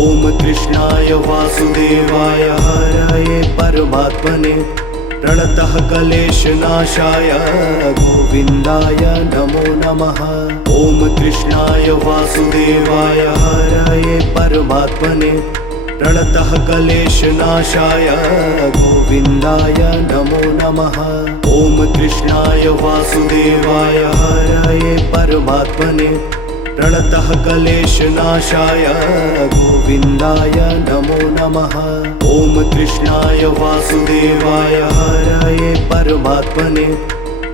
ॐ कृष्णाय वासुदेवाय हरये परमात्मने प्रणतः क्लेशनाशाय गोविन्दाय नमो नमः। ॐ कृष्णाय वासुदेवाय हरये परमात्मने प्रणतः क्लेशनाशाय गोविन्दाय नमो नमः। ॐ कृष्णाय वासुदेवाय हरये परमात्मने प्रणतः क्लेशनाशाय गोविन्दाय नमो नमः। ॐ कृष्णाय वासुदेवाय हरये परमात्मने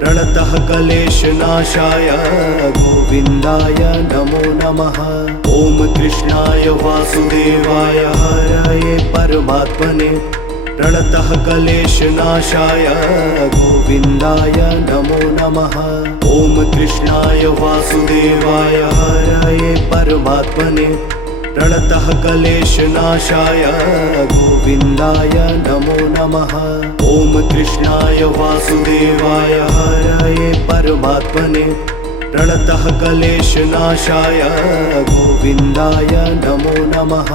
प्रणतः क्लेशनाशाय गोविन्दाय नमो नमः। ॐ कृष्णाय वासुदेवाय हरये परमात्मने प्रणतः क्लेशनाशाय गोविन्दाय नमो नमः। ॐ कृष्णाय वासुदेवाय हरये परमात्मने प्रणतः क्लेशनाशाय गोविन्दाय नमो नमः। ॐ कृष्णाय वासुदेवाय हरये परमात्मने प्रणतः क्लेशनाशाय गोविन्दाय नमो नमः।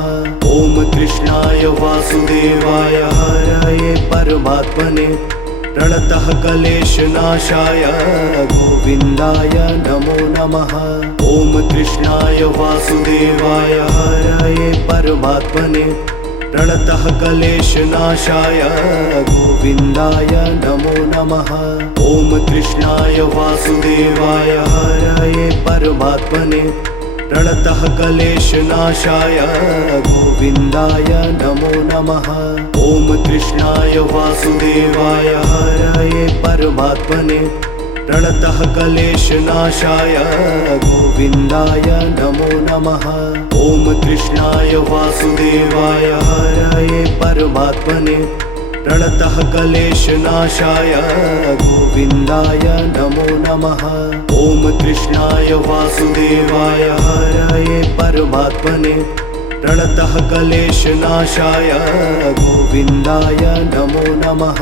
ॐ कृष्णाय वासुदेवाय हरये परमात्मने प्रणतः क्लेशनाशाय गोविन्दाय नमो नमः। ॐ कृष्णाय वासुदेवाय हरये परमात्मने प्रणतः क्लेशनाशाय गोविन्दाय नमो नमः। ॐ कृष्णाय वासुदेवाय हरये परमात्मने प्रणतः क्लेशनाशाय गोविन्दाय नमो नमः। ॐ कृष्णाय वासुदेवाय हरये परमात्मने प्रणतः क्लेशनाशाय गोविन्दाय नमो नमः। ॐ कृष्णाय वासुदेवाय हरये परमात्मने प्रणतः क्लेशनाशाय गोविन्दाय नमो नमः। ॐ कृष्णाय वासुदेवाय हरये परमात्मने प्रणतः क्लेशनाशाय गोविन्दाय नमो नमः।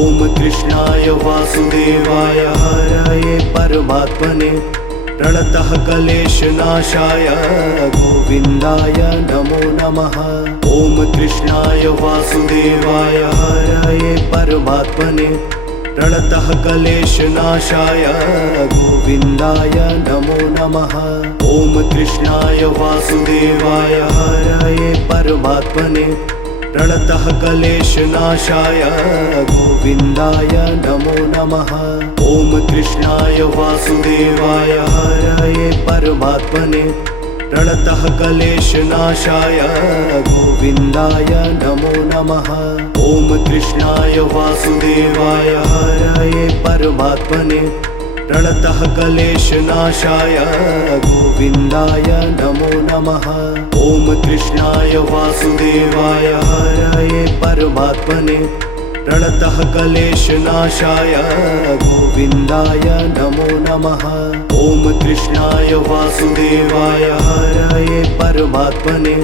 ॐ कृष्णाय वासुदेवाय हरये परमात्मने प्रणतः क्लेशनाशाय गोविन्दाय नमो नमः। ॐ कृष्णाय वासुदेवाय हरये परमात्मने प्रणतः क्लेशनाशाय गोविन्दाय नमो नमः। ॐ कृष्णाय वासुदेवाय हरये परमात्मने प्रणतः क्लेशनाशाय गोविन्दाय नमो नमः। ॐ कृष्णाय वासुदेवाय हरये परमात्मने प्रणतः क्लेशनाशाय गोविन्दाय नमो नमः। ॐ कृष्णाय वासुदेवाय हरये परमात्मने प्रणतः क्लेशनाशाय गोविन्दाय नमो नमः। ॐ कृष्णाय वासुदेवाय हरये परमात्मने प्रणतः क्लेशनाशाय गोविन्दाय नमो नमः। ॐ कृष्णाय वासुदेवाय हरये परमात्मने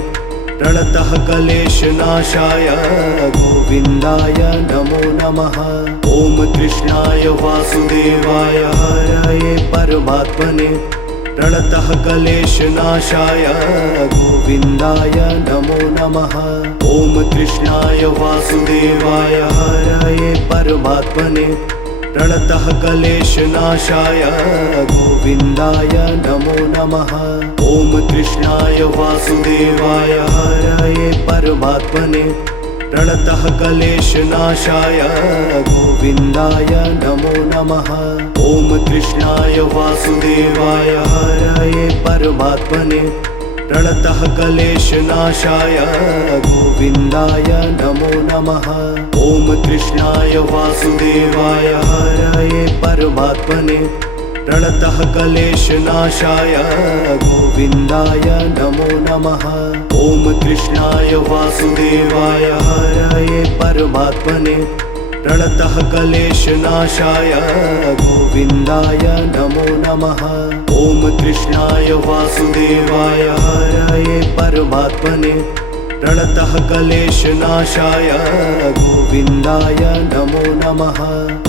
प्रणतः क्लेशनाशाय गोविन्दाय नमो नमः। ॐ कृष्णाय वासुदेवाय हरये परमात्मने प्रणतः क्लेशनाशाय गोविन्दाय नमो नमः। ॐ कृष्णाय वासुदेवाय हरये परमात्मने प्रणतः क्लेशनाशाय गोविन्दाय नमो नमः। ॐ कृष्णाय वासुदेवाय हरये परमात्मने प्रणतः क्लेशनाशाय गोविन्दाय नमो नमः। ॐ कृष्णाय वासुदेवाय हरये परमात्मने प्रणतः क्लेशनाशाय गोविन्दाय नमो नमः। ॐ कृष्णाय वासुदेवाय हरये परमात्मने प्रणतः क्लेशनाशाय गोविन्दाय नमो नमः। ॐ कृष्णाय वासुदेवाय हरये परमात्मने प्रणतः क्लेशनाशाय गोविन्दाय नमो नमः। ॐ कृष्णाय वासुदेवाय हरये परमात्मने प्रणतः क्लेशनाशाय गोविन्दाय नमो नमः।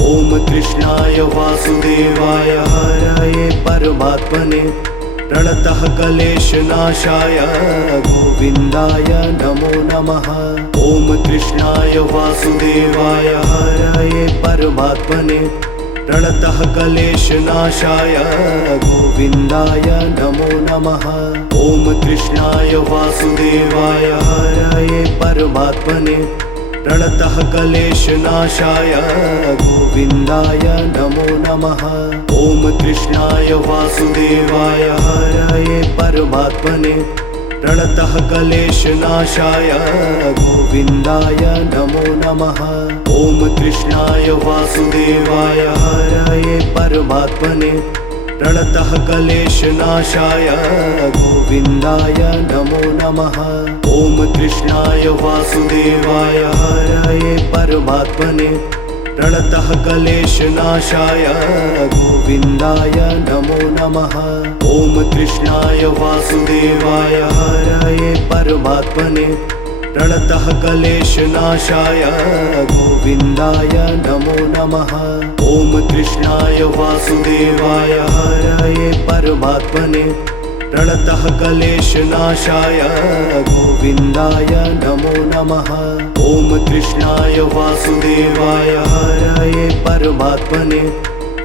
ॐ कृष्णाय वासुदेवाय हरये परमात्मने प्रणतः क्लेशनाशाय गोविन्दाय नमो नमः। ॐ कृष्णाय वासुदेवाय हरये परमात्मने प्रणतः क्लेशनाशाय गोविन्दाय नमो नमः। ॐ कृष्णाय वासुदेवाय हरये परमात्मने प्रणतः क्लेशनाशाय गोविन्दाय नमो नमः। ॐ कृष्णाय वासुदेवाय हरये परमात्मने प्रणतः क्लेशनाशाय गोविन्दाय नमो नमः। ॐ कृष्णाय वासुदेवाय हरये परमात्मने प्रणतः क्लेशनाशाय गोविन्दाय नमो नमः। ॐ कृष्णाय वासुदेवाय हरये परमात्मने प्रणतः क्लेशनाशाय गोविन्दाय नमो नमः। ॐ कृष्णाय वासुदेवाय हरये परमात्मने प्रणतः क्लेशनाशाय गोविन्दाय नमो नमः। ॐ कृष्णाय वासुदेवाय हरये परमात्मने प्रणतः क्लेशनाशाय गोविन्दाय नमो नमः। ॐ कृष्णाय वासुदेवाय हरये परमात्मने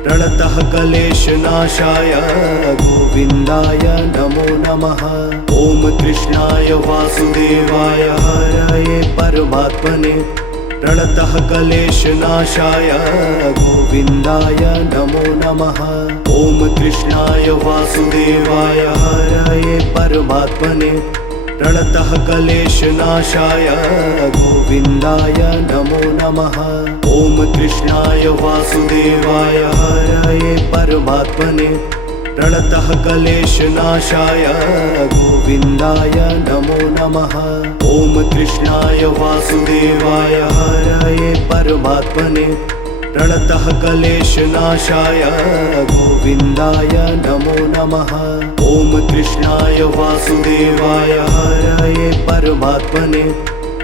प्रणतः क्लेशनाशाय गोविन्दाय नमो नमः। ॐ कृष्णाय वासुदेवाय हरये परमात्मने प्रणतः क्लेशनाशाय गोविन्दाय नमो नमः। ॐ कृष्णाय वासुदेवाय हरये परमात्मने प्रणतः क्लेशनाशाय गोविन्दाय नमो नमः। ॐ कृष्णाय वासुदेवाय हरये परमात्मने प्रणतः क्लेशनाशाय गोविन्दाय नमो नमः। ॐ कृष्णाय वासुदेवाय हरये परमात्मने प्रणतः क्लेशनाशाय गोविन्दाय नमो नमः। ॐ कृष्णाय वासुदेवाय हरये परमात्मने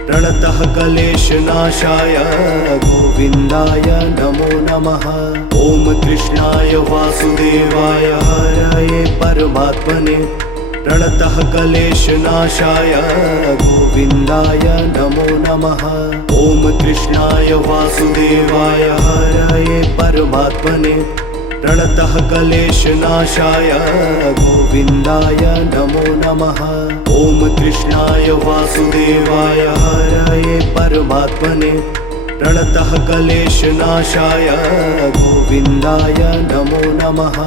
प्रणतः क्लेशनाशाय गोविन्दाय नमो नमः। ॐ कृष्णाय वासुदेवाय हरये परमात्मने प्रणतः क्लेशनाशाय गोविन्दाय नमो नमः। ॐ कृष्णाय वासुदेवाय हरये परमात्मने प्रणतः क्लेशनाशाय गोविन्दाय नमो नमः। ॐ कृष्णाय वासुदेवाय हरये परमात्मने प्रणतः क्लेशनाशाय गोविन्दाय नमो नमः।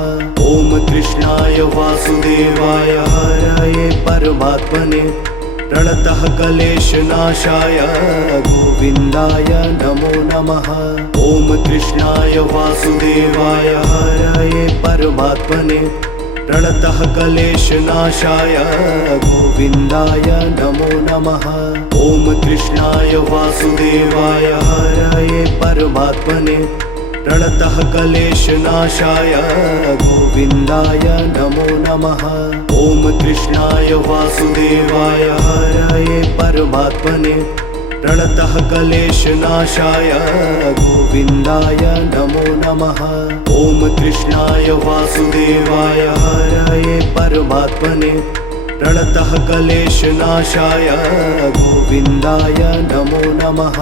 ॐ कृष्णाय वासुदेवाय हरये परमात्मने प्रणतः क्लेशनाशाय गोविन्दाय नमो नमः। ॐ कृष्णाय वासुदेवाय हरये परमात्मने प्रणतः क्लेशनाशाय गोविन्दाय नमो नमः। ॐ कृष्णाय वासुदेवाय हरये परमात्मने प्रणतः क्लेशनाशाय गोविन्दाय नमो नमः। ॐ कृष्णाय वासुदेवाय हरये परमात्मने प्रणतः क्लेशनाशाय गोविन्दाय नमो नमः। ॐ कृष्णाय वासुदेवाय हरये परमात्मने प्रणतः क्लेशनाशाय गोविन्दाय नमो नमः।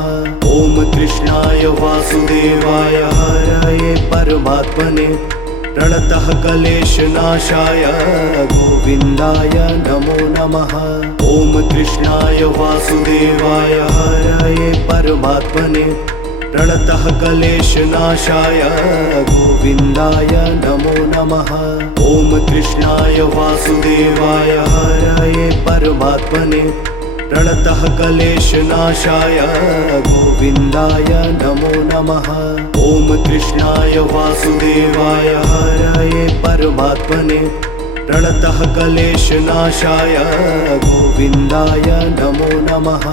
ॐ कृष्णाय वासुदेवाय हरये परमात्मने प्रणतः क्लेशनाशाय गोविन्दाय नमो नमः। ॐ कृष्णाय वासुदेवाय हरये परमात्मने प्रणतः क्लेशनाशाय गोविन्दाय नमो नमः। ॐ कृष्णाय वासुदेवाय हरये परमात्मने प्रणतः क्लेशनाशाय गोविन्दाय नमो नमः। ॐ कृष्णाय वासुदेवाय हरये परमात्मने प्रणतः क्लेशनाशाय गोविन्दाय नमो नमः।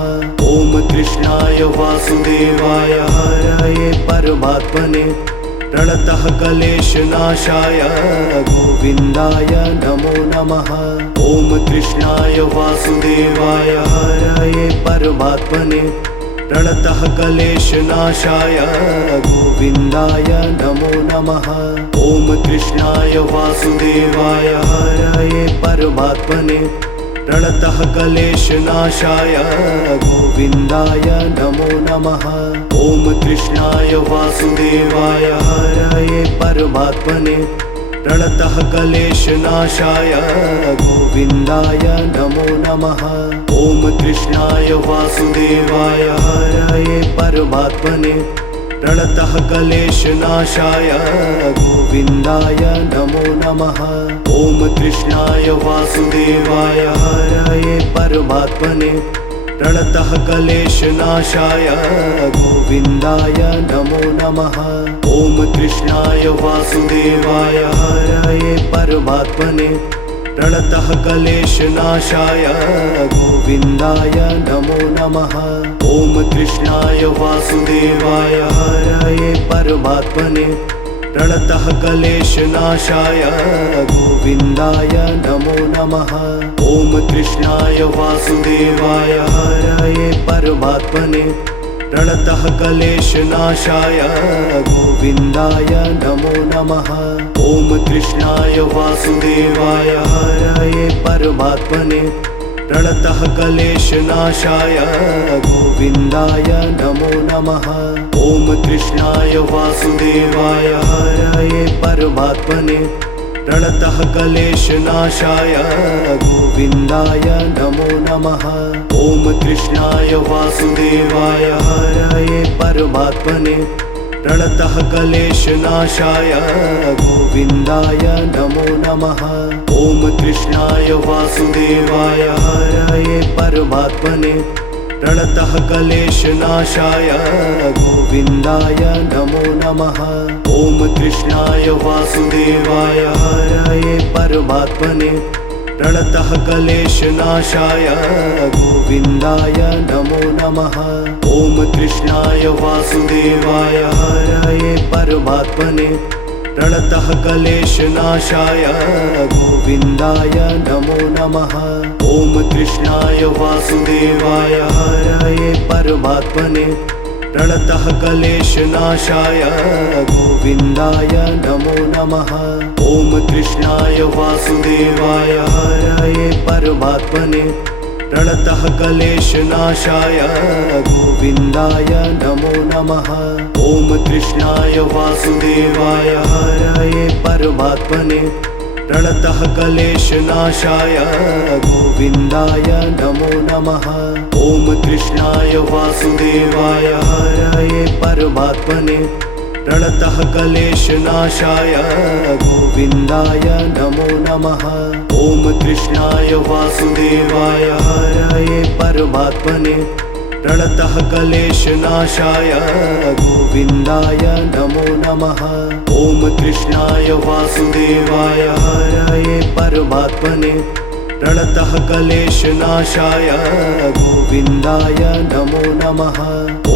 ॐ कृष्णाय वासुदेवाय हरये परमात्मने प्रणतः क्लेशनाशाय गोविन्दाय नमो नमः। ॐ कृष्णाय वासुदेवाय हरये परमात्मने प्रणतः क्लेशनाशाय गोविन्दाय नमो नमः। ॐ कृष्णाय वासुदेवाय हरये परमात्मने प्रणतः क्लेशनाशाय गोविन्दाय नमो नमः। ॐ कृष्णाय वासुदेवाय हरये परमात्मने प्रणतः क्लेशनाशाय गोविन्दाय नमो नमः। ॐ कृष्णाय वासुदेवाय हरये परमात्मने प्रणतः क्लेशनाशाय गोविन्दाय नमो नमः। ॐ कृष्णाय वासुदेवाय हरये परमात्मने प्रणतः क्लेशनाशाय गोविन्दाय नमो नमः। ॐ कृष्णाय वासुदेवाय हरये परमात्मने प्रणतः क्लेशनाशाय गोविन्दाय नमो नमः। ॐ कृष्णाय वासुदेवाय हरये परमात्मने प्रणतः क्लेशनाशाय गोविन्दाय नमो नमः। ॐ कृष्णाय वासुदेवाय हरये परमात्मने प्रणतः क्लेशनाशाय गोविन्दाय नमो नमः। ॐ कृष्णाय वासुदेवाय हरये परमात्मने प्रणतः क्लेशनाशाय गोविन्दाय नमो नमः। ॐ कृष्णाय वासुदेवाय हरये परमात्मने प्रणतः क्लेशनाशाय गोविन्दाय नमो नमः। ॐ कृष्णाय वासुदेवाय हरये परमात्मने प्रणतः क्लेशनाशाय गोविन्दाय नमो नमः। ॐ कृष्णाय वासुदेवाय हरये परमात्मने प्रणतः क्लेशनाशाय गोविन्दाय नमो नमः। ॐ कृष्णाय वासुदेवाय हरये परमात्मने प्रणतः क्लेशनाशाय गोविन्दाय नमो नमः। ॐ कृष्णाय वासुदेवाय हरये परमात्मने प्रणतः क्लेशनाशाय गोविन्दाय नमो नमः। ॐ कृष्णाय वासुदेवाय हरये परमात्मने प्रणतः क्लेशनाशाय गोविन्दाय नमो नमः। ॐ कृष्णाय वासुदेवाय हरये परमात्मने प्रणतः क्लेशनाशाय गोविन्दाय नमो नमः। ॐ कृष्णाय वासुदेवाय हरये परमात्मने प्रणतः क्लेशनाशाय गोविन्दाय नमो नमः। ॐ कृष्णाय वासुदेवाय हरये परमात्मने प्रणतः क्लेशनाशाय गोविन्दाय नमो नमः। ॐ कृष्णाय वासुदेवाय हरये परमात्मने प्रणतः क्लेशनाशाय गोविन्दाय नमो नमः। ॐ कृष्णाय वासुदेवाय हरये परमात्मने प्रणतः क्लेशनाशाय गोविन्दाय नमो नमः।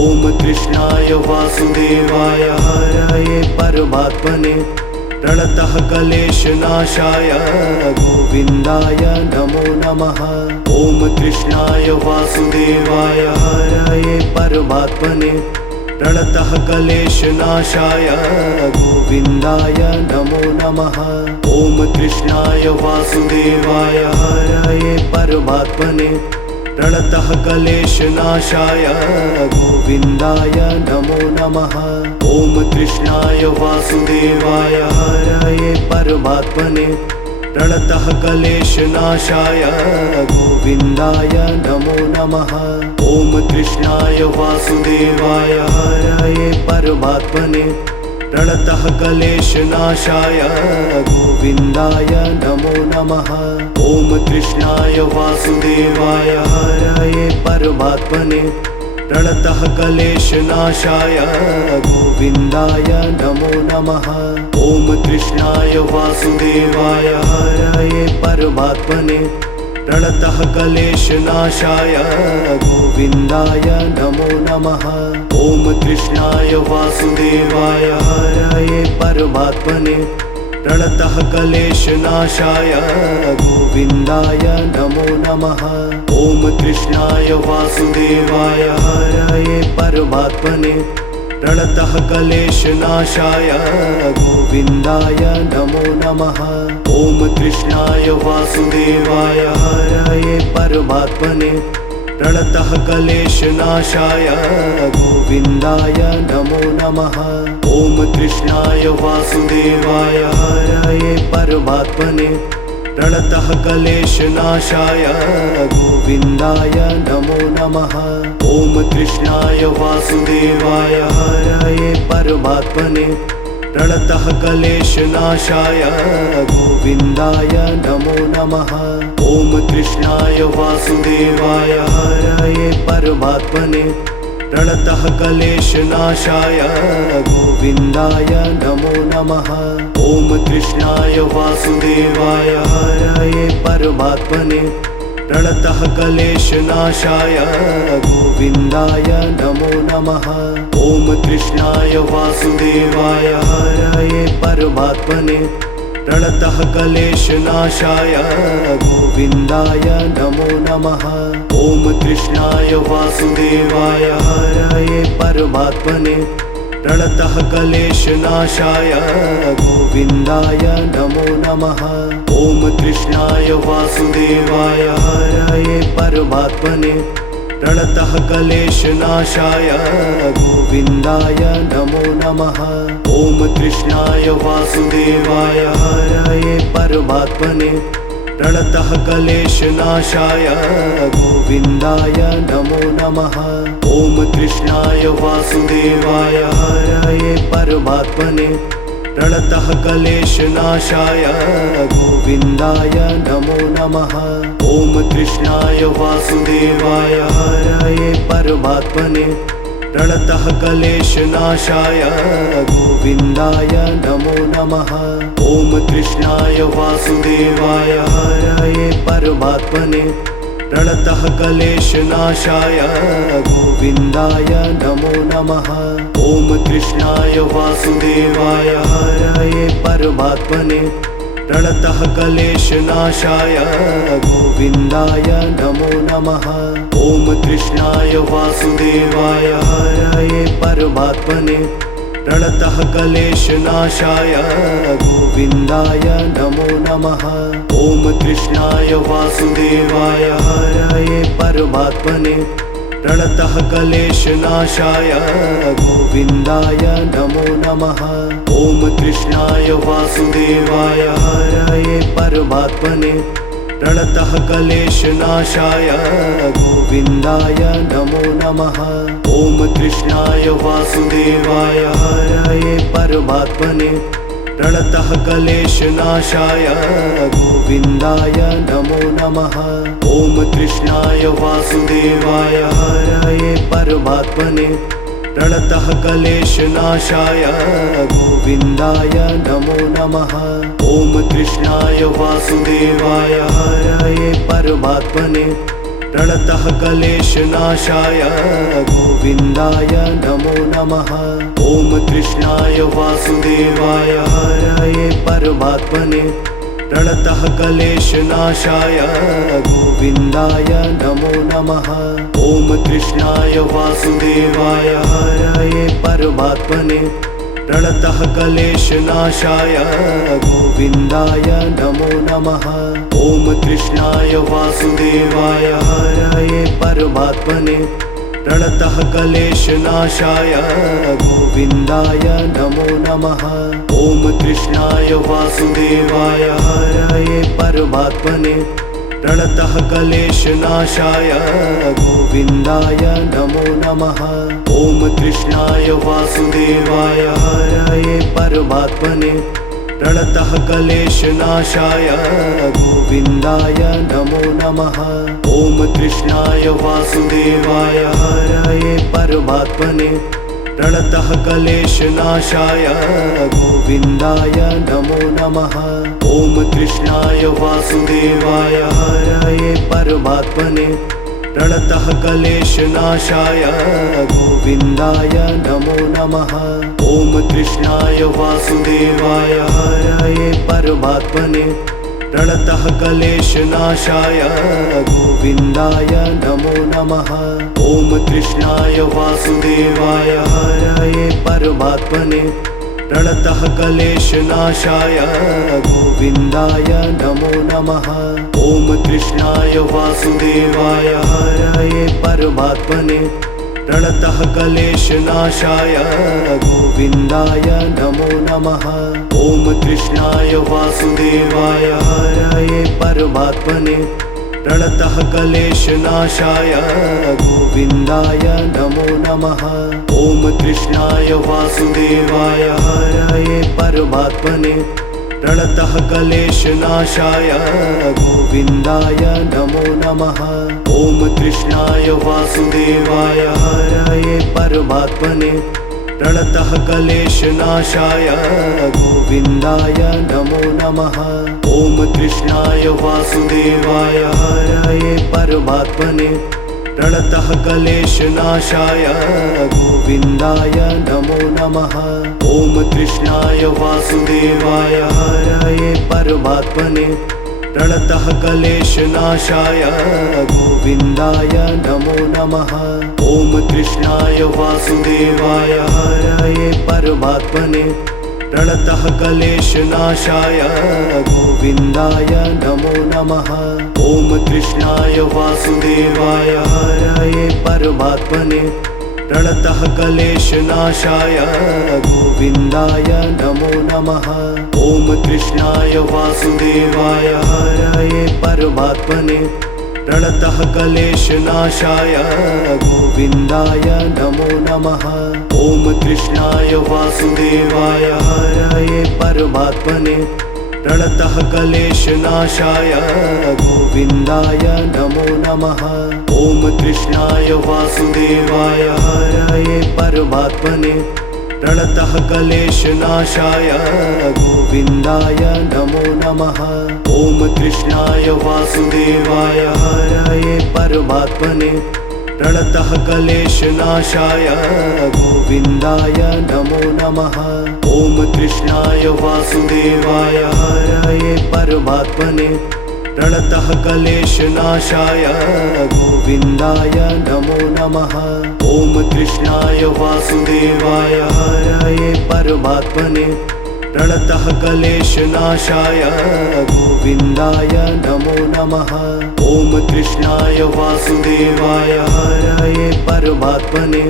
ॐ कृष्णाय वासुदेवाय हरये परमात्मने प्रणतः क्लेशनाशाय गोविन्दाय नमो नमः। ॐ कृष्णाय वासुदेवाय हरये परमात्मने प्रणतः क्लेशनाशाय गोविन्दाय नमो नमः। ॐ कृष्णाय वासुदेवाय हरये परमात्मने प्रणतः क्लेशनाशाय गोविन्दाय नमो नमः। ॐ कृष्णाय वासुदेवाय हरये परमात्मने प्रणतः क्लेशनाशाय गोविन्दाय नमो नमः। ॐ कृष्णाय वासुदेवाय हरये परमात्मने प्रणतः क्लेशनाशाय गोविन्दाय नमो नमः। ॐ कृष्णाय वासुदेवाय हरये परमात्मने प्रणतः क्लेशनाशाय गोविन्दाय नमो नमः। ॐ कृष्णाय वासुदेवाय हरये परमात्मने प्रणतः क्लेशनाशाय गोविन्दाय नमो नमः। ॐ कृष्णाय वासुदेवाय हरये परमात्मने प्रणतः क्लेशनाशाय गोविन्दाय नमो नमः। ॐ कृष्णाय वासुदेवाय हरये परमात्मने प्रणतः क्लेशनाशाय गोविन्दाय नमो नमः। ॐ कृष्णाय वासुदेवाय हरये परमात्मने प्रणतः क्लेशनाशाय गोविन्दाय नमो नमः। ॐ कृष्णाय वासुदेवाय हरये परमात्मने प्रणतः क्लेशनाशाय गोविन्दाय नमो नमः। ॐ कृष्णाय वासुदेवाय हरये परमात्मने प्रणतः क्लेशनाशाय गोविन्दाय नमो नमः। ॐ कृष्णाय वासुदेवाय हरये परमात्मने प्रणतः क्लेशनाशाय गोविन्दाय नमो नमः। ॐ कृष्णाय वासुदेवाय हरये परमात्मने प्रणतः क्लेशनाशाय गोविन्दाय नमो नमः। ॐ कृष्णाय वासुदेवाय हरये परमात्मने प्रणतः क्लेशनाशाय गोविन्दाय नमो नमः। ॐ कृष्णाय वासुदेवाय हरये परमात्मने प्रणतः क्लेशनाशाय गोविन्दाय नमो नमः। ॐ कृष्णाय वासुदेवाय हरये परमात्मने प्रणतः क्लेशनाशाय गोविन्दाय नमो नमः। ॐ कृष्णाय वासुदेवाय हरये परमात्मने प्रणतः क्लेशनाशाय गोविन्दाय नमो नमः। ॐ कृष्णाय वासुदेवाय हरये परमात्मने प्रणतः क्लेशनाशाय गोविन्दाय नमो नमः। ॐ कृष्णाय वासुदेवाय हरये परमात्मने प्रणतः क्लेशनाशाय गोविन्दाय नमो नमः। ॐ कृष्णाय वासुदेवाय हरये परमात्मने प्रणतः क्लेशनाशाय गोविन्दाय नमो नमः। ॐ कृष्णाय वासुदेवाय हरये परमात्मने प्रणतः क्लेशनाशाय गोविन्दाय नमो नमः। ॐ कृष्णाय वासुदेवाय हरये परमात्मने प्रणतः क्लेशनाशाय गोविन्दाय नमो नमः। ॐ कृष्णाय वासुदेवाय हरये परमात्मने प्रणतः क्लेशनाशाय गोविन्दाय नमो नमः। ॐ कृष्णाय वासुदेवाय हरये परमात्मने प्रणतः क्लेशनाशाय गोविन्दाय नमो नमः। ॐ कृष्णाय वासुदेवाय हरये परमात्मने प्रणतः क्लेशनाशाय गोविन्दाय नमो नमः। ॐ कृष्णाय वासुदेवाय हरये परमात्मने प्रणतः क्लेशनाशाय गोविन्दाय नमो नमः। ॐ कृष्णाय वासुदेवाय हरये परमात्मने प्रणतः क्लेशनाशाय गोविन्दाय नमो नमः। ॐ कृष्णाय वासुदेवाय हरये परमात्मने प्रणतः क्लेशनाशाय गोविन्दाय नमो नमः। ॐ कृष्णाय वासुदेवाय हरये परमात्मने प्रणतः क्लेशनाशाय गोविन्दाय नमो नमः। ॐ कृष्णाय वासुदेवाय हरये परमात्मने प्रणतः क्लेशनाशाय गोविन्दाय नमो नमः। ॐ कृष्णाय वासुदेवाय हरये परमात्मने प्रणतः क्लेशनाशाय गोविन्दाय नमो नमः। ॐ कृष्णाय वासुदेवाय हरये परमात्मने प्रणतः क्लेशनाशाय गोविन्दाय नमो नमः। ॐ कृष्णाय वासुदेवाय हरये परमात्मने प्रणतः क्लेशनाशाय गोविन्दाय नमो नमः। ॐ कृष्णाय वासुदेवाय हरये परमात्मने प्रणतः क्लेशनाशाय गोविन्दाय नमो नमः। ॐ कृष्णाय वासुदेवाय हरये परमात्मने प्रणतः क्लेशनाशाय गोविन्दाय नमो नमः। ॐ कृष्णाय वासुदेवाय हरये परमात्मने प्रणतः क्लेशनाशाय गोविन्दाय नमो नमः। ॐ कृष्णाय वासुदेवाय हरये परमात्मने प्रणतः क्लेशनाशाय गोविन्दाय नमो नमः। ॐ कृष्णाय वासुदेवाय हरये परमात्मने प्रणतः क्लेशनाशाय गोविन्दाय नमो नमः। ॐ कृष्णाय वासुदेवाय हरये परमात्मने प्रणतः क्लेशनाशाय गोविन्दाय नमो नमः। ॐ कृष्णाय वासुदेवाय हरये परमात्मने प्रणतः क्लेशनाशाय गोविन्दाय नमो नमः। ॐ कृष्णाय वासुदेवाय हरये परमात्मने प्रणतः क्लेशनाशाय गोविन्दाय नमो नमः। ॐ कृष्णाय वासुदेवाय हरये परमात्मने प्रणतः क्लेशनाशाय गोविन्दाय नमो नमः। ॐ कृष्णाय वासुदेवाय हरये परमात्मने प्रणतः क्लेशनाशाय गोविन्दाय नमो नमः। ॐ कृष्णाय वासुदेवाय हरये परमात्मने प्रणतः क्लेशनाशाय गोविन्दाय नमो नमः। ॐ कृष्णाय वासुदेवाय हरये परमात्मने प्रणतः क्लेशनाशाय गोविन्दाय नमो नमः। ॐ कृष्णाय वासुदेवाय हरये परमात्मने प्रणतः क्लेशनाशाय गोविन्दाय नमो नमः। ॐ कृष्णाय वासुदेवाय हरये परमात्मने प्रणतः क्लेशनाशाय गोविन्दाय नमो नमः। ॐ कृष्णाय वासुदेवाय हरये परमात्मने प्रणतः क्लेशनाशाय गोविन्दाय नमो नमः। ॐ कृष्णाय वासुदेवाय हरये परमात्मने प्रणतः क्लेशनाशाय गोविन्दाय नमो नमः। ॐ कृष्णाय वासुदेवाय हरये परमात्मने प्रणतः क्लेशनाशाय गोविन्दाय नमो नमः। ॐ कृष्णाय वासुदेवाय हरये परमात्मने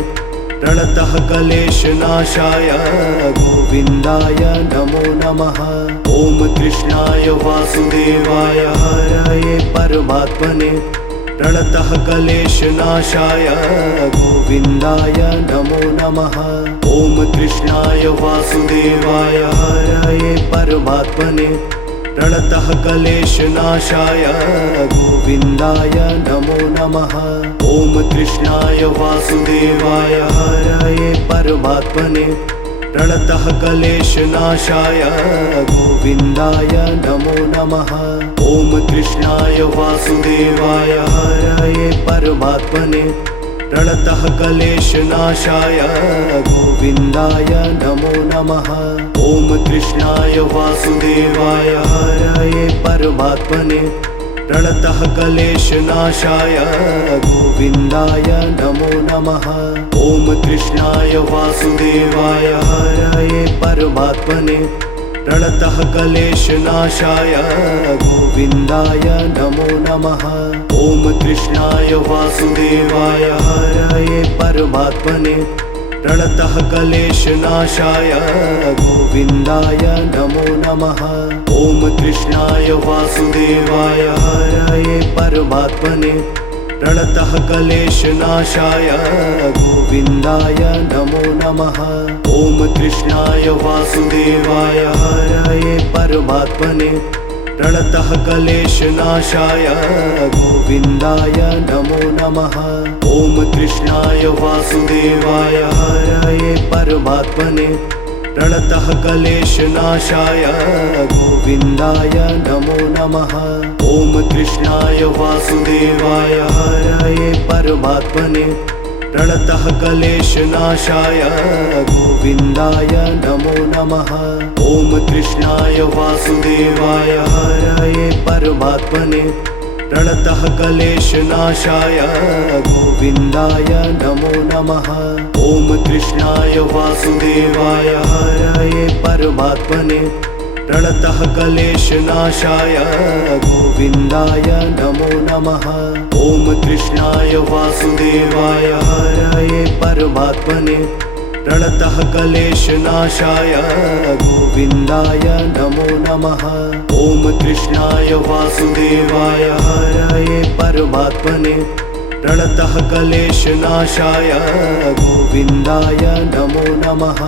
प्रणतः क्लेशनाशाय गोविन्दाय नमो नमः। ॐ कृष्णाय वासुदेवाय हरये परमात्मने प्रणतः क्लेशनाशाय गोविन्दाय नमो नमः। ॐ कृष्णाय वासुदेवाय हरये परमात्मने प्रणतः क्लेशनाशाय गोविन्दाय नमो नमः। ॐ कृष्णाय वासुदेवाय हरये परमात्मने प्रणतः क्लेशनाशाय गोविन्दाय नमो नमः। ॐ कृष्णाय वासुदेवाय हरये परमात्मने प्रणतः क्लेशनाशाय गोविन्दाय नमो नमः। ॐ कृष्णाय वासुदेवाय हरये परमात्मने प्रणतः क्लेशनाशाय गोविन्दाय नमो नमः। ॐ कृष्णाय वासुदेवाय हरये परमात्मने प्रणतः क्लेशनाशाय गोविन्दाय नमो नमः। ॐ कृष्णाय वासुदेवाय हरये परमात्मने प्रणतः क्लेशनाशाय गोविन्दाय नमो नमः। ॐ कृष्णाय वासुदेवाय हरये परमात्मने प्रणतः क्लेशनाशाय गोविन्दाय नमो नमः। ॐ कृष्णाय वासुदेवाय हरये परमात्मने प्रणतः क्लेशनाशाय गोविन्दाय नमो नमः। ॐ कृष्णाय वासुदेवाय हरये परमात्मने प्रणतः क्लेशनाशाय गोविन्दाय नमो नमः। ॐ कृष्णाय वासुदेवाय हरये परमात्मने प्रणतः क्लेशनाशाय गोविन्दाय नमो नमः। ॐ कृष्णाय वासुदेवाय हरये परमात्मने प्रणतः क्लेशनाशाय गोविन्दाय नमो नमः। ॐ कृष्णाय वासुदेवाय हरये परमात्मने प्रणतः क्लेशनाशाय गोविन्दाय नमो नमः। ॐ कृष्णाय वासुदेवाय हरये परमात्मने प्रणतः क्लेशनाशाय गोविन्दाय नमो नमः। ॐ कृष्णाय वासुदेवाय हरये परमात्मने प्रणतः क्लेशनाशाय गोविन्दाय नमो नमः।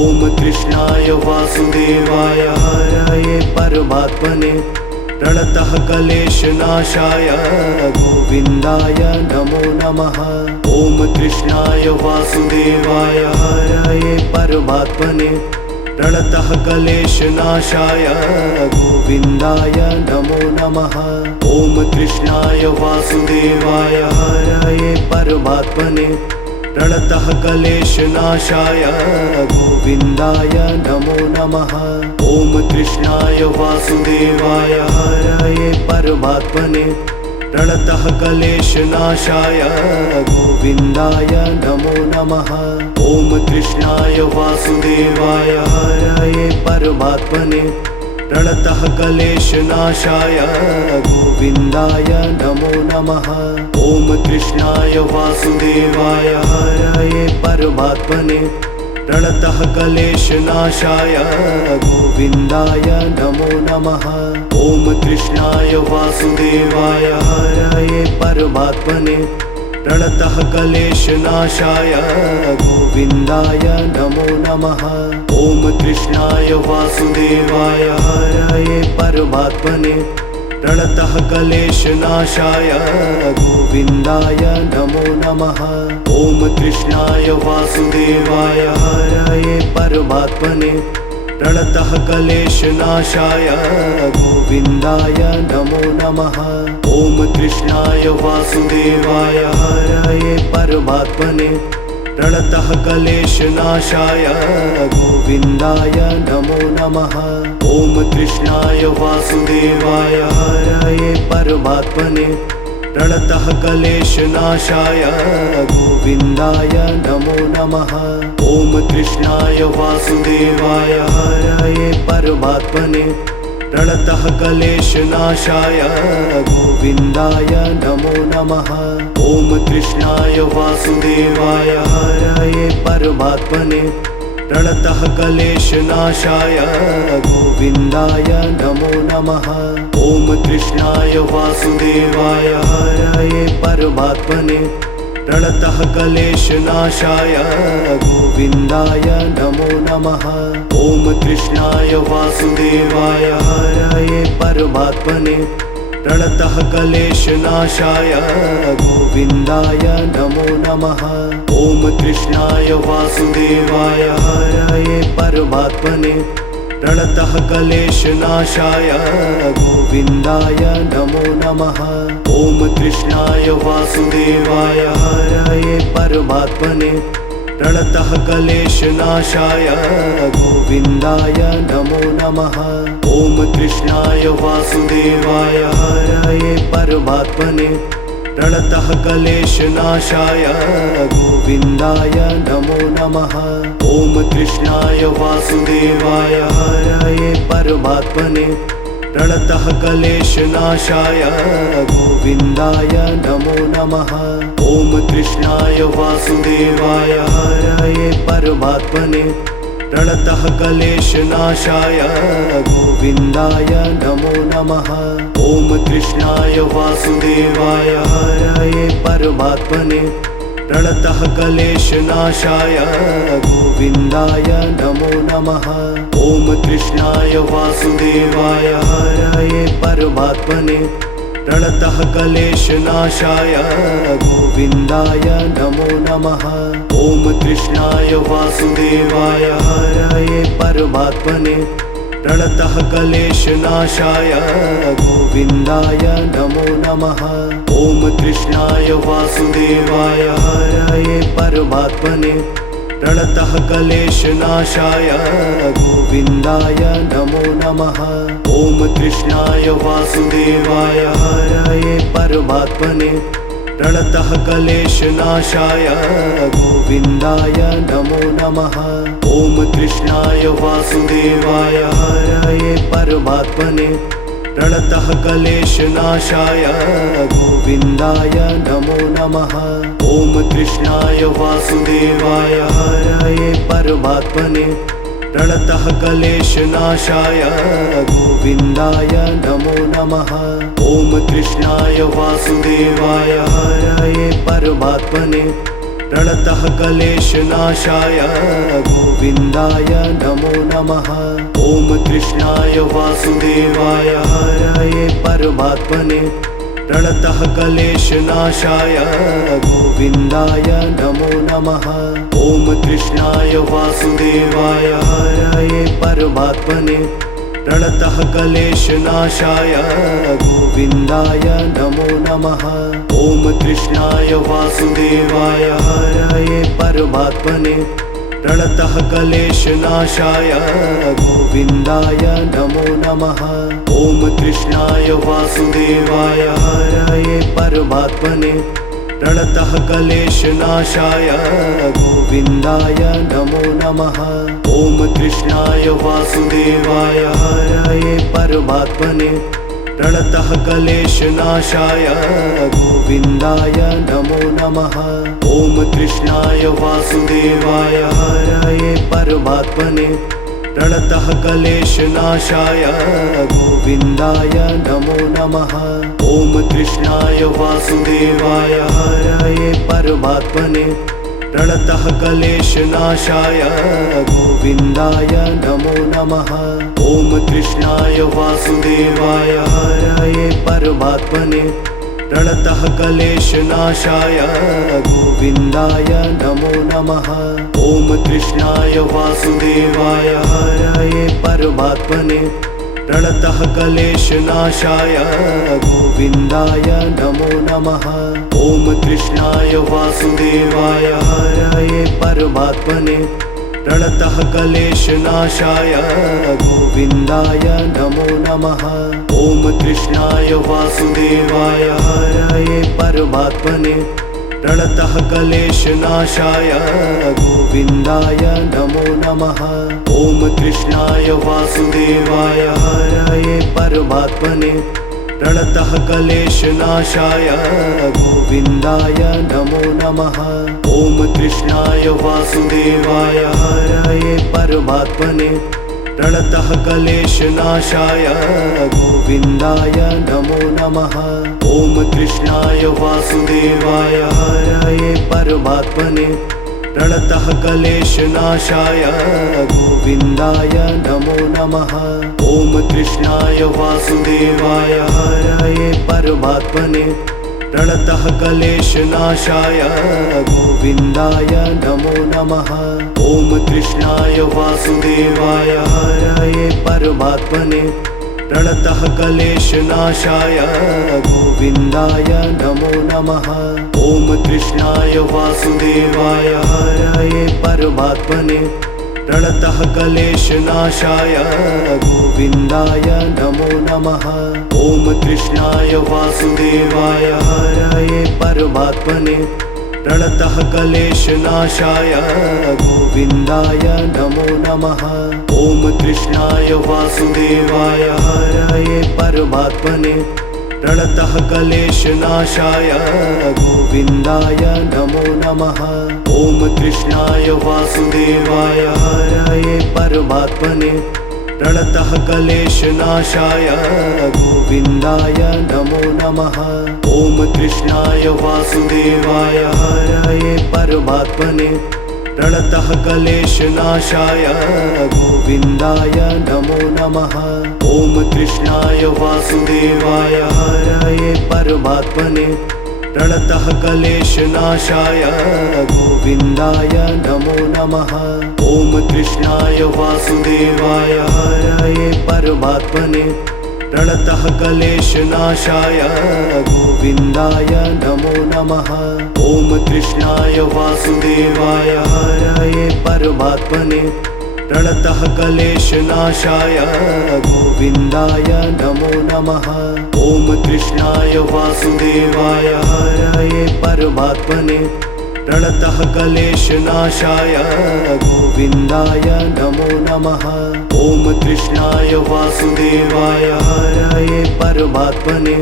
ॐ कृष्णाय वासुदेवाय हरये परमात्मने प्रणतः क्लेशनाशाय गोविन्दाय नमो नमः। ॐ कृष्णाय वासुदेवाय हरये परमात्मने प्रणतः क्लेशनाशाय गोविन्दाय नमो नमः। ॐ कृष्णाय वासुदेवाय हरये परमात्मने प्रणतः क्लेशनाशाय गोविन्दाय नमो नमः। ॐ कृष्णाय वासुदेवाय हरये परमात्मने प्रणतः क्लेशनाशाय गोविन्दाय नमो नमः। ॐ कृष्णाय वासुदेवाय हरये परमात्मने प्रणतः क्लेशनाशाय गोविन्दाय नमो नमः। ॐ कृष्णाय वासुदेवाय हरये परमात्मने प्रणतः क्लेशनाशाय गोविन्दाय नमो नमः। ॐ कृष्णाय वासुदेवाय हरये परमात्मने प्रणतः क्लेशनाशाय गोविन्दाय नमो नमः। ॐ कृष्णाय वासुदेवाय हरये परमात्मने प्रणतः क्लेशनाशाय गोविन्दाय नमो नमः। ॐ कृष्णाय वासुदेवाय हरये परमात्मने प्रणतः क्लेशनाशाय गोविन्दाय नमो नमः। ॐ कृष्णाय वासुदेवाय हरये परमात्मने प्रणतः क्लेशनाशाय गोविन्दाय नमो नमः। ॐ कृष्णाय वासुदेवाय हरये परमात्मने प्रणतः क्लेशनाशाय गोविन्दाय नमो नमः। ॐ कृष्णाय वासुदेवाय हरये परमात्मने प्रणतः क्लेशनाशाय गोविन्दाय नमो नमः। ॐ कृष्णाय वासुदेवाय हरये परमात्मने प्रणतः क्लेशनाशाय गोविन्दाय नमो नमः। ॐ कृष्णाय वासुदेवाय हरये परमात्मने प्रणतः क्लेशनाशाय गोविन्दाय नमो नमः। ॐ कृष्णाय वासुदेवाय हरये परमात्मने प्रणतः क्लेशनाशाय गोविन्दाय नमो नमः। ॐ कृष्णाय वासुदेवाय हरये परमात्मने प्रणतः क्लेशनाशाय गोविन्दाय नमो नमः। ॐ कृष्णाय वासुदेवाय हरये परमात्मने प्रणतः क्लेशनाशाय गोविन्दाय नमो नमः। ॐ कृष्णाय वासुदेवाय हरये परमात्मने प्रणतः क्लेशनाशाय गोविन्दाय नमो नमः। ॐ कृष्णाय वासुदेवाय हरये परमात्मने प्रणतः क्लेशनाशाय गोविन्दाय नमो नमः। ॐ कृष्णाय वासुदेवाय हरये परमात्मने प्रणतः क्लेशनाशाय गोविन्दाय नमो नमः। ॐ कृष्णाय वासुदेवाय हरये परमात्मने प्रणतः क्लेशनाशाय गोविन्दाय नमो नमः। ॐ कृष्णाय वासुदेवाय हरये परमात्मने प्रणतः क्लेशनाशाय गोविन्दाय नमो नमः। ॐ कृष्णाय वासुदेवाय हरये परमात्मने प्रणतः क्लेशनाशाय गोविन्दाय नमो नमः। ॐ कृष्णाय वासुदेवाय हरये परमात्मने प्रणतः क्लेशनाशाय गोविन्दाय नमो नमः। ॐ कृष्णाय वासुदेवाय हरये परमात्मने प्रणतः क्लेशनाशाय गोविन्दाय नमो नमः। ॐ कृष्णाय वासुदेवाय हरये परमात्मने प्रणतः क्लेशनाशाय गोविन्दाय नमो नमः। ॐ कृष्णाय वासुदेवाय हरये परमात्मने प्रणतः क्लेशनाशाय गोविन्दाय नमो नमः। ॐ कृष्णाय वासुदेवाय हरये परमात्मने प्रणतः क्लेशनाशाय गोविन्दाय नमो नमः। ॐ कृष्णाय वासुदेवाय हरये परमात्मने प्रणतः क्लेशनाशाय गोविन्दाय नमो नमः। ॐ कृष्णाय वासुदेवाय हरये परमात्मने प्रणतः क्लेशनाशाय गोविन्दाय नमो नमः। ॐ कृष्णाय वासुदेवाय हरये परमात्मने प्रणतः क्लेशनाशाय गोविन्दाय नमो नमः। ॐ कृष्णाय वासुदेवाय हरये परमात्मने प्रणतः क्लेशनाशाय गोविन्दाय नमो नमः। ॐ कृष्णाय वासुदेवाय हरये परमात्मने प्रणतः क्लेशनाशाय गोविन्दाय नमो नमः। ॐ कृष्णाय वासुदेवाय हरये परमात्मने प्रणतः क्लेशनाशाय गोविन्दाय नमो नमः। ॐ कृष्णाय वासुदेवाय हरये परमात्मने प्रणतः क्लेशनाशाय गोविन्दाय नमो नमः। ॐ कृष्णाय वासुदेवाय हरये परमात्मने प्रणतः क्लेशनाशाय गोविन्दाय नमो नमः। ॐ कृष्णाय वासुदेवाय हरये परमात्मने प्रणतः क्लेशनाशाय गोविन्दाय नमो नमः। ॐ कृष्णाय वासुदेवाय हरये परमात्मने प्रणतः क्लेशनाशाय गोविन्दाय नमो नमः। ॐ कृष्णाय वासुदेवाय हरये परमात्मने प्रणतः क्लेशनाशाय गोविन्दाय नमो नमः। ॐ कृष्णाय वासुदेवाय हरये परमात्मने प्रणतः क्लेशनाशाय गोविन्दाय नमो नमः। ॐ कृष्णाय वासुदेवाय हरये परमात्मने प्रणतः क्लेशनाशाय गोविन्दाय नमो नमः। ॐ कृष्णाय वासुदेवाय हरये परमात्मने प्रणतः क्लेशनाशाय गोविन्दाय नमो नमः। ॐ कृष्णाय वासुदेवाय हरये परमात्मने प्रणतः क्लेशनाशाय गोविन्दाय नमो नमः। ॐ कृष्णाय वासुदेवाय हरये परमात्मने प्रणतः क्लेशनाशाय गोविन्दाय नमो नमः। ॐ कृष्णाय वासुदेवाय हरये परमात्मने प्रणतः क्लेशनाशाय गोविन्दाय नमो नमः। ॐ कृष्णाय वासुदेवाय हरये परमात्मने प्रणतः क्लेशनाशाय गोविन्दाय नमो नमः। ॐ कृष्णाय वासुदेवाय हरये परमात्मने प्रणतः क्लेशनाशाय गोविन्दाय नमो नमः। ॐ कृष्णाय वासुदेवाय हरये परमात्मने प्रणतः क्लेशनाशाय गोविन्दाय नमो नमः। ॐ कृष्णाय वासुदेवाय हरये परमात्मने प्रणतः क्लेशनाशाय गोविन्दाय नमो नमः। ॐ कृष्णाय वासुदेवाय हरये परमात्मने प्रणतः क्लेशनाशाय गोविन्दाय नमो नमः। ॐ कृष्णाय वासुदेवाय हरये परमात्मने प्रणतः क्लेशनाशाय गोविन्दाय नमो नमः। ॐ कृष्णाय वासुदेवाय हरये परमात्मने प्रणतः क्लेशनाशाय गोविन्दाय नमो नमः। ॐ कृष्णाय वासुदेवाय हरये परमात्मने प्रणतः क्लेशनाशाय गोविन्दाय नमो नमः। ॐ कृष्णाय वासुदेवाय हरये परमात्मने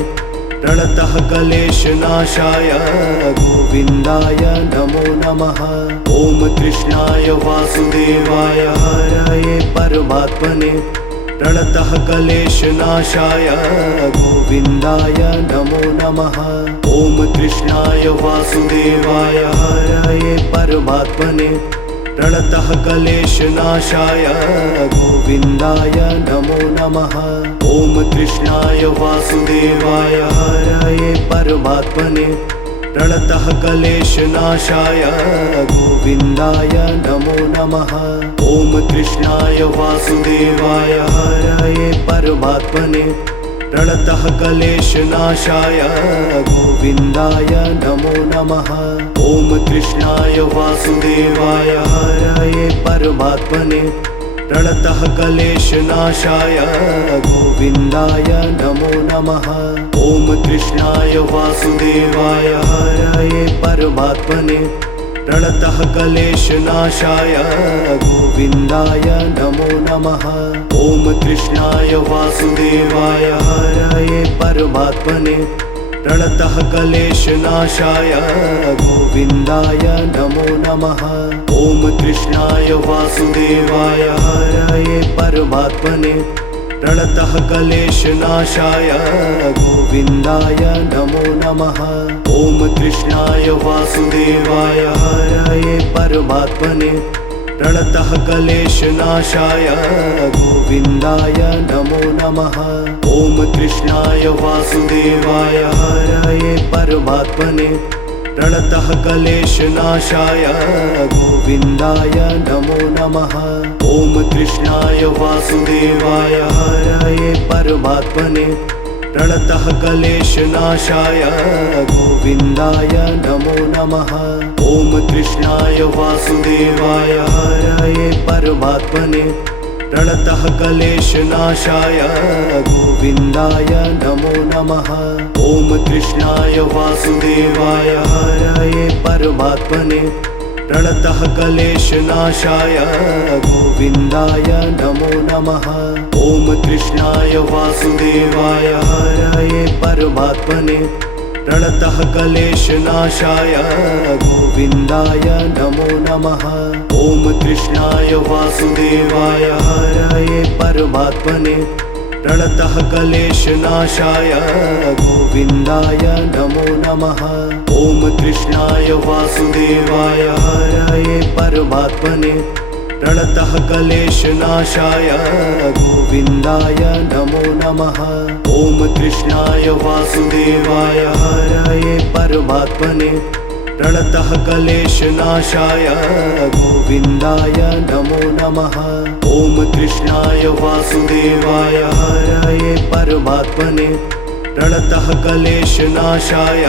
प्रणतः क्लेशनाशाय गोविन्दाय नमो नमः। ॐ कृष्णाय वासुदेवाय हरये परमात्मने प्रणतः क्लेशनाशाय गोविन्दाय नमो नमः। ॐ कृष्णाय वासुदेवाय हरये परमात्मने प्रणतः क्लेशनाशाय गोविन्दाय नमो नमः। ॐ कृष्णाय वासुदेवाय हरये परमात्मने प्रणतः क्लेशनाशाय गोविन्दाय नमो नमः। ॐ कृष्णाय वासुदेवाय हरये परमात्मने प्रणतः क्लेशनाशाय गोविन्दाय नमो नमः। ॐ कृष्णाय वासुदेवाय हरये परमात्मने प्रणतः क्लेशनाशाय गोविन्दाय नमो नमः। ॐ कृष्णाय वासुदेवाय हरये परमात्मने प्रणतः क्लेशनाशाय गोविन्दाय नमो नमः। ॐ कृष्णाय वासुदेवाय हरये परमात्मने प्रणतः क्लेशनाशाय गोविन्दाय नमो नमः। ॐ कृष्णाय वासुदेवाय हरये परमात्मने प्रणतः क्लेशनाशाय गोविन्दाय नमो नमः। ॐ कृष्णाय वासुदेवाय हरये परमात्मने प्रणतः क्लेशनाशाय गोविन्दाय नमो नमः। ॐ कृष्णाय वासुदेवाय हरये परमात्मने प्रणतः क्लेशनाशाय गोविन्दाय नमो नमः। ॐ कृष्णाय वासुदेवाय हरये परमात्मने प्रणतः क्लेशनाशाय गोविन्दाय नमो नमः। ॐ कृष्णाय वासुदेवाय हरये परमात्मने प्रणतः क्लेशनाशाय गोविन्दाय नमो नमः। ॐ कृष्णाय वासुदेवाय हरये परमात्मने प्रणतः क्लेशनाशाय गोविन्दाय नमो नमः। ॐ कृष्णाय वासुदेवाय हरये परमात्मने प्रणतः क्लेशनाशाय गोविन्दाय नमो नमः। ॐ कृष्णाय वासुदेवाय हरये परमात्मने प्रणतः क्लेशनाशाय गोविन्दाय नमो नमः। ॐ कृष्णाय वासुदेवाय हरये परमात्मने प्रणतः क्लेशनाशाय गोविन्दाय नमो नमः। ॐ कृष्णाय वासुदेवाय हरये परमात्मने प्रणतः क्लेशनाशाय गोविन्दाय नमो नमः। ॐ कृष्णाय वासुदेवाय हरये परमात्मने प्रणतः क्लेशनाशाय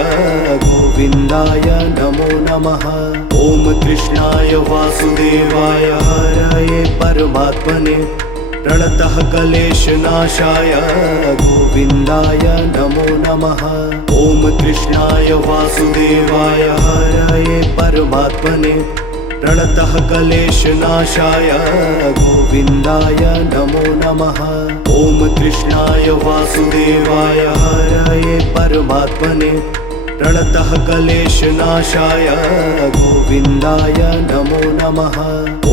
गोविन्दाय नमो नमः। ॐ कृष्णाय वासुदेवाय हरये परमात्मने प्रणतः क्लेशनाशाय गोविन्दाय नमो नमः। ॐ कृष्णाय वासुदेवाय हरये परमात्मने प्रणतः क्लेशनाशाय गोविन्दाय नमो नमः। ॐ कृष्णाय वासुदेवाय हरये परमात्मने प्रणतः क्लेशनाशाय गोविन्दाय नमो नमः।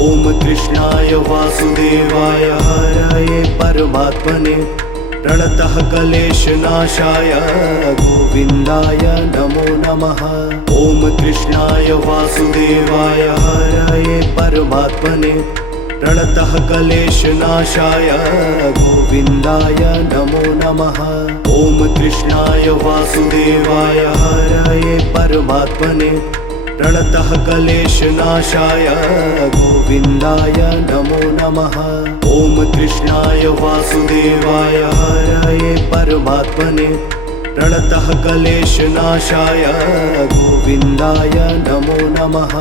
ॐ कृष्णाय वासुदेवाय हरये परमात्मने प्रणतः क्लेशनाशाय गोविन्दाय नमो नमः। ॐ कृष्णाय वासुदेवाय हरये परमात्मने प्रणतः क्लेशनाशाय गोविन्दाय नमो नमः। ॐ कृष्णाय वासुदेवाय हरये परमात्मने प्रणतः क्लेशनाशाय गोविन्दाय नमो नमः। ॐ कृष्णाय वासुदेवाय हरये परमात्मने प्रणतः क्लेशनाशाय गोविन्दाय नमो नमः।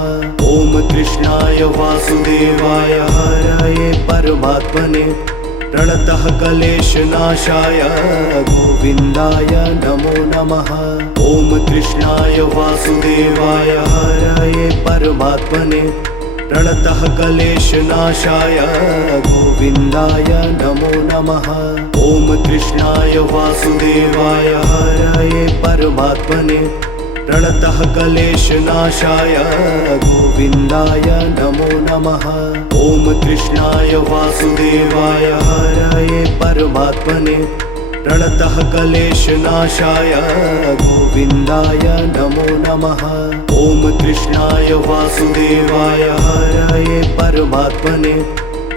ॐ कृष्णाय वासुदेवाय हरये परमात्मने प्रणतः क्लेशनाशाय गोविन्दाय नमो नमः। ॐ कृष्णाय वासुदेवाय हरये परमात्मने प्रणतः क्लेशनाशाय गोविन्दाय नमो नमः। ॐ कृष्णाय वासुदेवाय हरये परमात्मने प्रणतः क्लेशनाशाय गोविन्दाय नमो नमः। ॐ कृष्णाय वासुदेवाय हरये परमात्मने प्रणतः क्लेशनाशाय गोविन्दाय नमो नमः। ॐ कृष्णाय वासुदेवाय हरये परमात्मने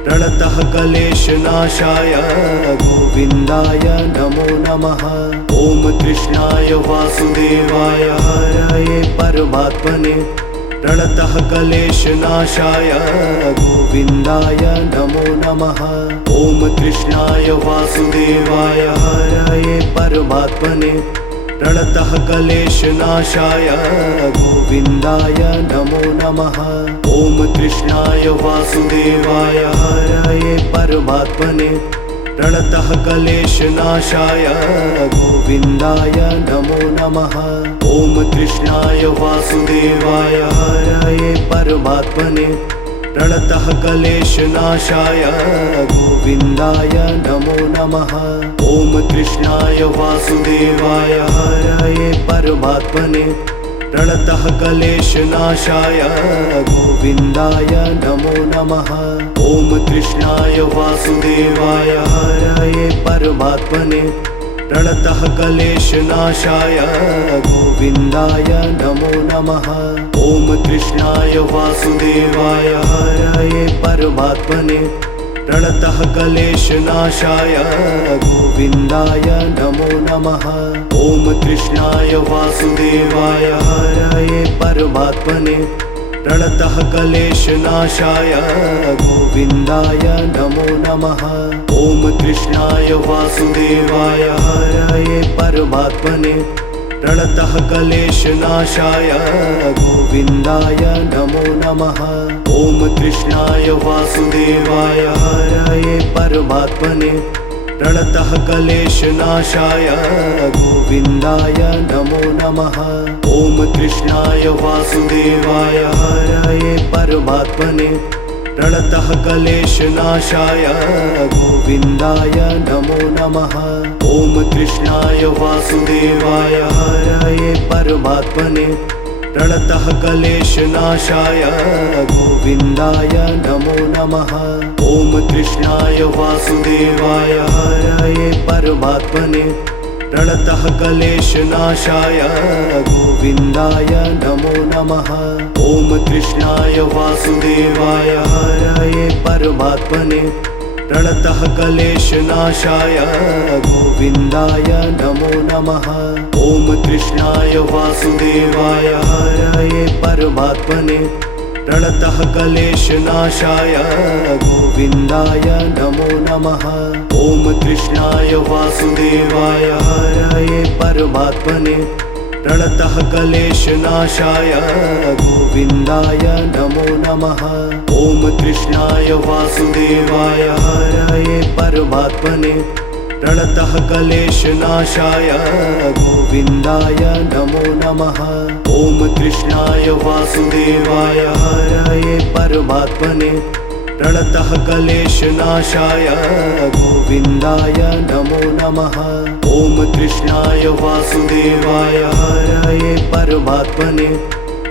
प्रणतः क्लेशनाशाय गोविन्दाय नमो नमः। ॐ कृष्णाय वासुदेवाय हरये परमात्मने प्रणतः क्लेशनाशाय गोविन्दाय नमो नमः। ॐ कृष्णाय वासुदेवाय हरये परमात्मने प्रणतः क्लेशनाशाय गोविन्दाय नमो नमः। ॐ कृष्णाय वासुदेवाय हरये परमात्मने प्रणतः क्लेशनाशाय गोविन्दाय नमो नमः। ॐ कृष्णाय वासुदेवाय हरये परमात्मने प्रणतः क्लेशनाशाय गोविन्दाय नमो नमः। ॐ कृष्णाय वासुदेवाय हरये परमात्मने प्रणतः क्लेशनाशाय गोविन्दाय नमो नमः। ॐ कृष्णाय वासुदेवाय हरये परमात्मने प्रणतः क्लेशनाशाय गोविन्दाय नमो नमः। ॐ कृष्णाय वासुदेवाय हरये परमात्मने प्रणतः क्लेशनाशाय गोविन्दाय नमो नमः। ॐ कृष्णाय वासुदेवाय हरये परमात्मने प्रणतः क्लेशनाशाय गोविन्दाय नमो नमः। ॐ कृष्णाय वासुदेवाय हरये परमात्मने प्रणतः क्लेशनाशाय गोविन्दाय नमो नमः। ॐ कृष्णाय वासुदेवाय हरये परमात्मने प्रणतः क्लेशनाशाय गोविन्दाय नमो नमः। ॐ कृष्णाय वासुदेवाय हरये परमात्मने प्रणतः क्लेशनाशाय गोविन्दाय नमो नमः। ॐ कृष्णाय वासुदेवाय हरये परमात्मने प्रणतः क्लेशनाशाय गोविन्दाय नमो नमः। ॐ कृष्णाय वासुदेवाय हरये परमात्मने प्रणतः क्लेशनाशाय गोविन्दाय नमो नमः। ॐ कृष्णाय वासुदेवाय हरये परमात्मने प्रणतः क्लेशनाशाय गोविन्दाय नमो नमः। ॐ कृष्णाय वासुदेवाय हरये परमात्मने प्रणतः क्लेशनाशाय गोविन्दाय नमो नमः। ॐ कृष्णाय वासुदेवाय हरये परमात्मने प्रणतः क्लेशनाशाय गोविन्दाय नमो नमः। ॐ कृष्णाय वासुदेवाय हरये परमात्मने प्रणतः क्लेशनाशाय गोविन्दाय नमो नमः। ॐ कृष्णाय वासुदेवाय हरये परमात्मने प्रणतः क्लेशनाशाय गोविन्दाय नमो नमः। ॐ कृष्णाय वासुदेवाय हरये परमात्मने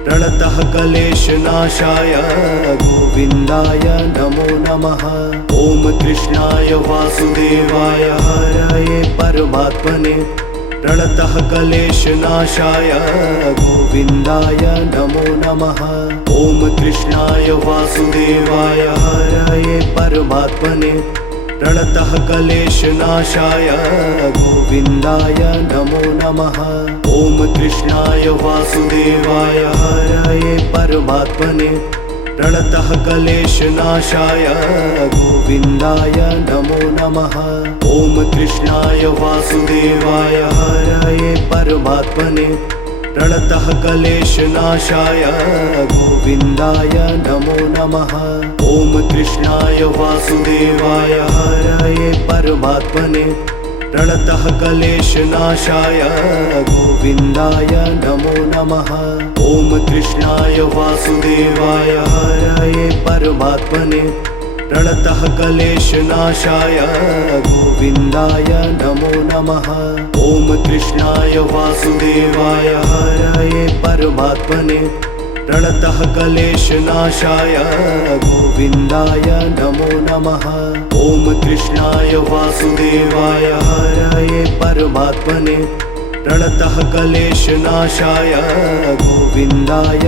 प्रणतः क्लेशनाशाय गोविन्दाय नमो नमः। ॐ कृष्णाय वासुदेवाय हरये परमात्मने प्रणतः क्लेशनाशाय गोविन्दाय नमो नमः। ॐ कृष्णाय वासुदेवाय हरये परमात्मने प्रणतः क्लेशनाशाय गोविन्दाय नमो नमः। ॐ कृष्णाय वासुदेवाय हरये परमात्मने प्रणतः क्लेशनाशाय गोविन्दाय नमो नमः। ॐ कृष्णाय वासुदेवाय हरये परमात्मने प्रणतः क्लेशनाशाय गोविन्दाय नमो नमः। ॐ कृष्णाय वासुदेवाय हरये परमात्मने प्रणतः क्लेशनाशाय गोविन्दाय नमो नमः। ॐ कृष्णाय वासुदेवाय हरये परमात्मने प्रणतः क्लेशनाशाय गोविन्दाय नमो नमः। ॐ कृष्णाय वासुदेवाय हरये परमात्मने प्रणतः क्लेशनाशाय गोविन्दाय नमो नमः। ॐ कृष्णाय वासुदेवाय हरये परमात्मने प्रणतः क्लेशनाशाय गोविन्दाय